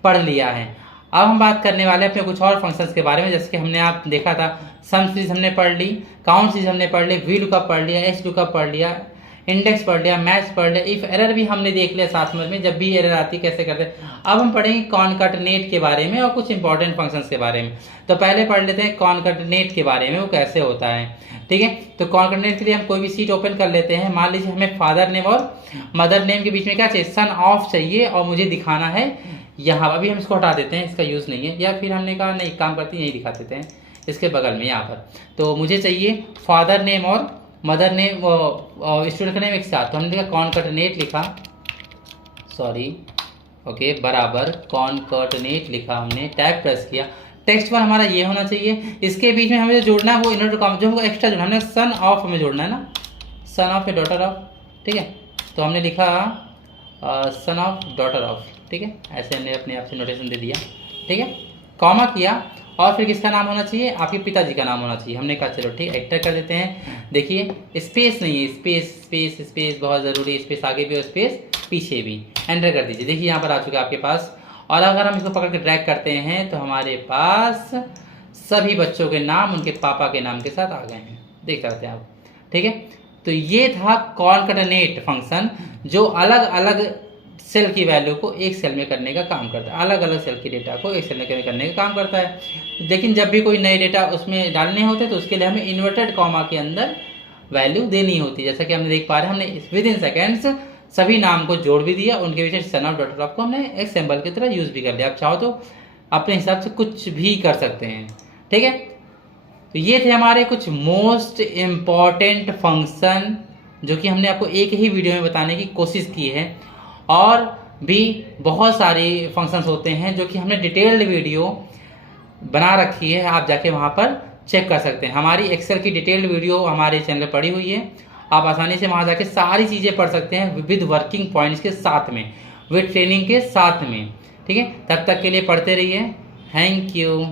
पढ़ लिया है। अब हम बात करने वाले हैं अपने कुछ और फंक्शंस के बारे में, जैसे कि हमने आप देखा था सम सीरीज हमने पढ़ ली, काउंट सीरीज हमने पढ़ ली, वी लुकअप पढ़ लिया, एच लुकअप पढ़ लिया, इंडेक्स पढ़ लिया, मैच पढ़ लिया, इफ एरर भी हमने देख लिया साथ में, जब भी एरर आती कैसे करते। अब हम पढ़ेंगे कॉनकैटनेट के बारे में और कुछ इंपॉर्टेंट फंक्शंस के बारे में। तो पहले पढ़ लेते हैं कॉनकैटनेट के बारे में, वो कैसे होता है, ठीक है। तो कॉनकैटनेट के लिए हम कोई भी सीट ओपन कर लेते हैं। मान लीजिए हमें फादर नेम और मदर नेम के बीच में क्या चाहिए, सन ऑफ चाहिए, और मुझे दिखाना है यहाँ। अभी हम इसको हटा देते हैं, इसका यूज़ नहीं है, या फिर हमने कहा नहीं काम करती यही दिखा देते हैं इसके बगल में यहाँ पर। तो मुझे चाहिए फादर नेम और मदर नेम स्टूडेंट का नेम एक साथ, तो हमने लिखा कॉनकैटनेट लिखा, सॉरी ओके, बराबर कॉनकैटनेट लिखा, हमने टैब प्रेस किया, टेक्स्ट पर हमारा ये होना चाहिए, इसके बीच में हमें जो जोड़ना है वो इनवर्टेड कॉमा, जो हमको एक्स्ट्रा जोड़ना हमने सन ऑफ हमें जोड़ना है ना, सन ऑफ या डॉटर ऑफ, ठीक है। तो हमने लिखा सन ऑफ डॉटर ऑफ, ठीक है, ऐसे हमने अपने आप से नोटेशन दे दिया, ठीक है, कॉमा किया और फिर किसका नाम होना चाहिए, आपके पिताजी का नाम होना चाहिए। हमने कहा चलो ठीक है एंटर कर देते हैं। देखिए स्पेस नहीं है, स्पेस स्पेस स्पेस बहुत ज़रूरी, स्पेस आगे भी और स्पेस पीछे भी, एंटर कर दीजिए। देखिए यहाँ पर आ चुका है आपके पास, और अगर हम इसको पकड़ के ड्रैग करते हैं तो हमारे पास सभी बच्चों के नाम उनके पापा के नाम के साथ आ गए हैं, देख सकते हैं आप, ठीक है। तो ये था कॉनकैटिनेट फंक्शन, जो अलग अलग सेल की वैल्यू को एक सेल में करने का काम करता है, अलग अलग सेल की डेटा को एक सेल में करने का काम करता है। लेकिन जब भी कोई नए डेटा उसमें डालने होते तो उसके लिए हमें इन्वर्टेड कॉमा के अंदर वैल्यू देनी होती है। जैसा कि हमने देख पा रहे हैं, हमने विद इन सेकेंड्स सभी नाम को जोड़ भी दिया, उनके पीछे सन ऑफ डॉटर ऑफ को हमने एक सिंबल की तरह यूज भी कर लिया। आप चाहो तो अपने हिसाब से कुछ भी कर सकते हैं, ठीक है। तो ये थे हमारे कुछ मोस्ट इम्पॉर्टेंट फंक्शन जो कि हमने आपको एक ही वीडियो में बताने की कोशिश की है। और भी बहुत सारे फंक्शंस होते हैं जो कि हमने डिटेल्ड वीडियो बना रखी है, आप जाके वहाँ पर चेक कर सकते हैं। हमारी एक्सेल की डिटेल्ड वीडियो हमारे चैनल पर पड़ी हुई है, आप आसानी से वहाँ जाके सारी चीज़ें पढ़ सकते हैं विद वर्किंग पॉइंट्स के साथ में, विद ट्रेनिंग के साथ में, ठीक है। तब तक के लिए पढ़ते रहिए, थैंक यू।